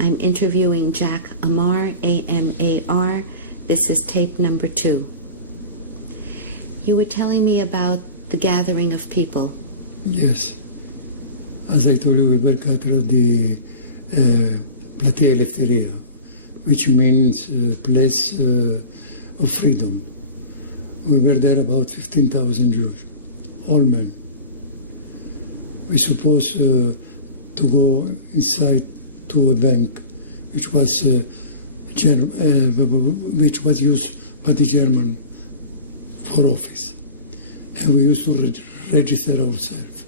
I'm interviewing Jack Amar, A-M-A-R. This is tape number 2. You were telling me about the gathering of people. Yes. As I told you, we were gathered the Platea Eleftherias, which means place of freedom. We were there about 15,000 Jews, all men. We supposed to go inside to a bank, which was used by the German for office, and we used to register ourselves.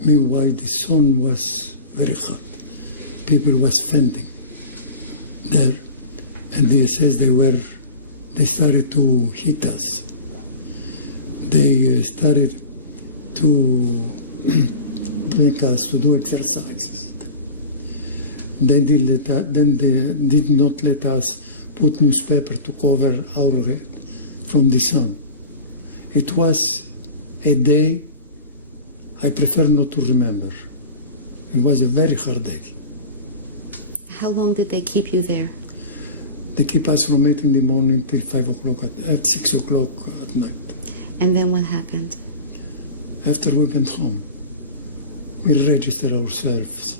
Meanwhile, the sun was very hot. People was fainting there, and they said they started to hit us. They started to make us to do exercises. They did not let us put newspaper to cover our head from the sun. It was a day I prefer not to remember. It was a very hard day. How long did they keep you there? They keep us from 8 in the morning till 5 o'clock, at 6 o'clock at night. And then what happened? After we went home, we registered ourselves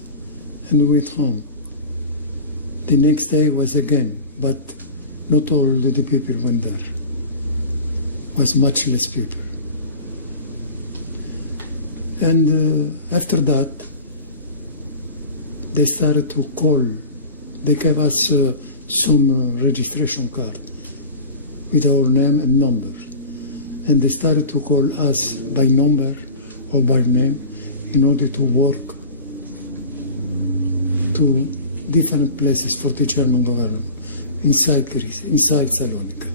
and we went home. The next day was again, but not all the people went there. It was much less people. And after that, they started to call. They gave us some registration card with our name and number. And they started to call us by number or by name in order to work to different places for the German government, inside Greece, inside Thessaloniki,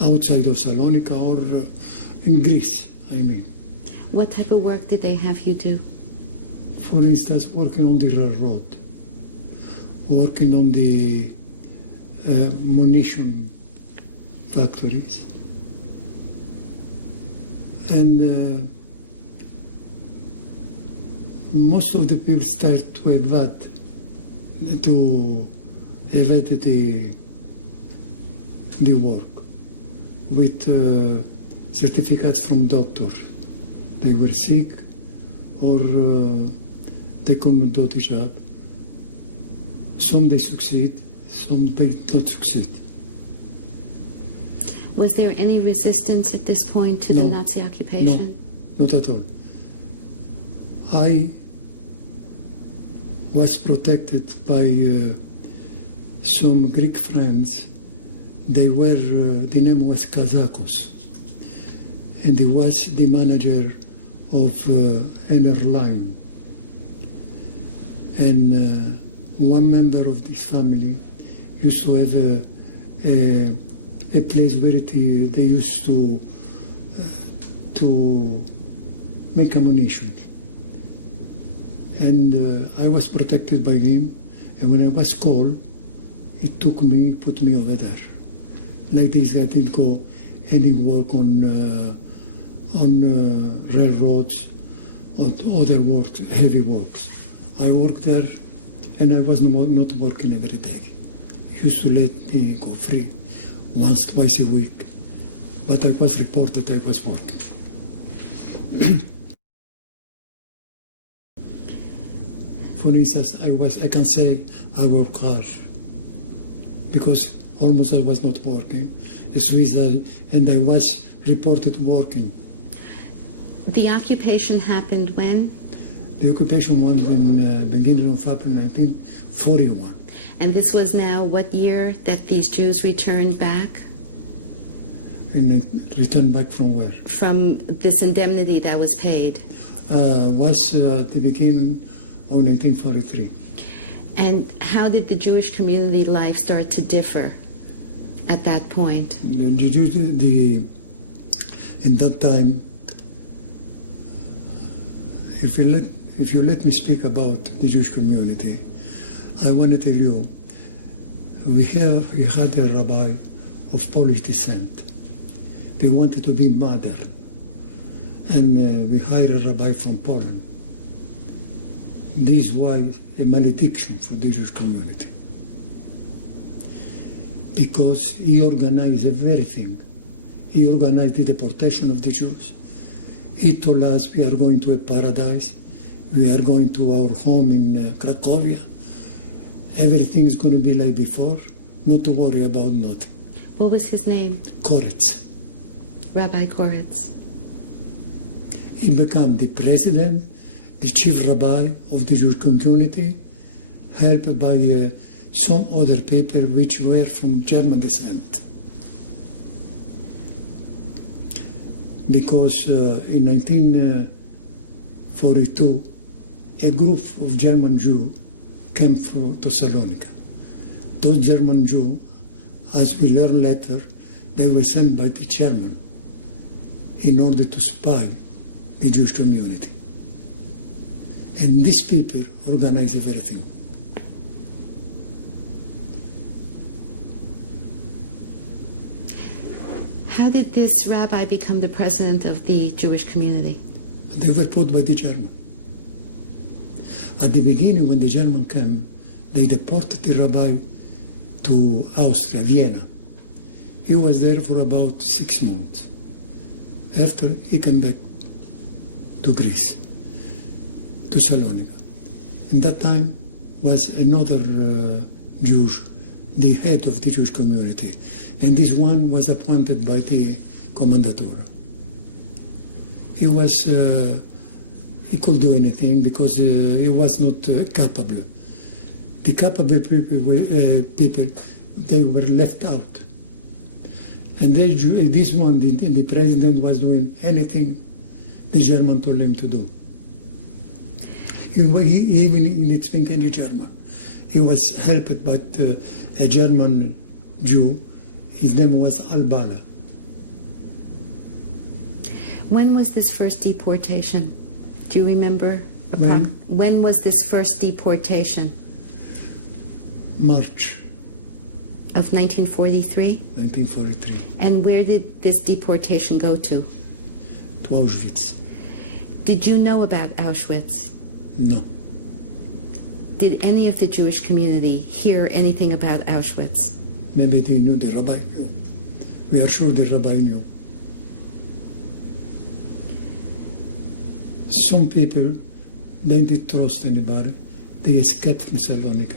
outside of Thessaloniki, or in Greece, I mean. What type of work did they have you do? For instance, working on the railroad, working on the munition factories, and most of the people start to evade the work with certificates from doctors. They were sick or they couldn't do the job. Some they succeed, some they don't succeed. Was there any resistance at this point to the Nazi occupation? No, not at all. I was protected by some Greek friends. They were, the name was Kazakos, and he was the manager of an airline. And one member of this family used to have a place where they used to make ammunition. And I was protected by him, and when I was called, he put me over there. Like this, I didn't go any work on railroads, on other works, heavy works. I worked there, and I was not working every day. He used to let me go free once, twice a week, but I was reported I was working. For instance, I can say I work hard because almost I was not working, and I was reported working. The occupation happened when? The occupation was in beginning of April 1941. And this was now what year that these Jews returned back? And returned back from where? From this indemnity that was paid. Was at the beginning of 1943. And how did the Jewish community life start to differ at that point? In that time, if you let me speak about the Jewish community, I want to tell you, we had a rabbi of Polish descent. They wanted to be mother, and we hired a rabbi from Poland. This was a malediction for the Jewish community. because he organized everything. He organized the deportation of the Jews. He told us we are going to a paradise. We are going to our home in Cracovia. Everything is going to be like before. Not to worry about nothing. What was his name? Koretz. Rabbi Koretz. He became the president, the chief rabbi of the Jewish community, helped by some other people which were from German descent. Because in 1942, a group of German Jews came from Thessaloniki. Those German Jews, as we learn later, they were sent by the German in order to spy the Jewish community. And these people organized everything. How did this rabbi become the president of the Jewish community? They were put by the German. At the beginning, when the German came, they deported the rabbi to Austria, Vienna. He was there for about 6 months. After, he came back to Greece, to Salonika. And that time was another Jew, the head of the Jewish community. And this one was appointed by the Commandatura. He could do anything because he was not capable. The capable people, they were left out. And this one, the president was doing anything the German told him to do. He even didn't speak any German. He was helped by a German Jew. His name was Al-Bala. When was this first deportation? Do you remember? When was this first deportation? March Of 1943? 1943. And where did this deportation go to? To Auschwitz. Did you know about Auschwitz? No. Did any of the Jewish community hear anything about Auschwitz? Maybe they knew, the rabbi knew. We are sure the rabbi knew. Some people, they didn't trust anybody. They escaped from Salonika.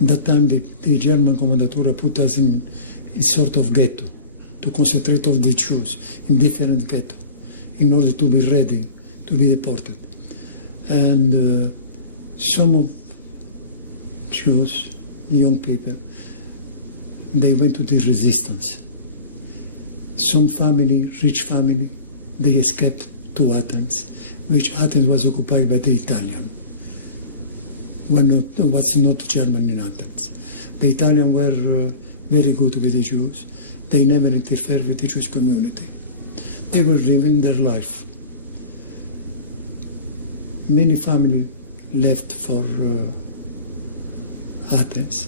That time the German Commandatura put us in a sort of ghetto to concentrate all the Jews in different ghetto in order to be ready to be deported. And some of Jews, young people, they went to the resistance. Some family, rich family, they escaped to Athens, which Athens was occupied by the Italian. Was not German in Athens. The Italians were very good with the Jews. They never interfered with the Jewish community. They were living their life. Many families left for Athens.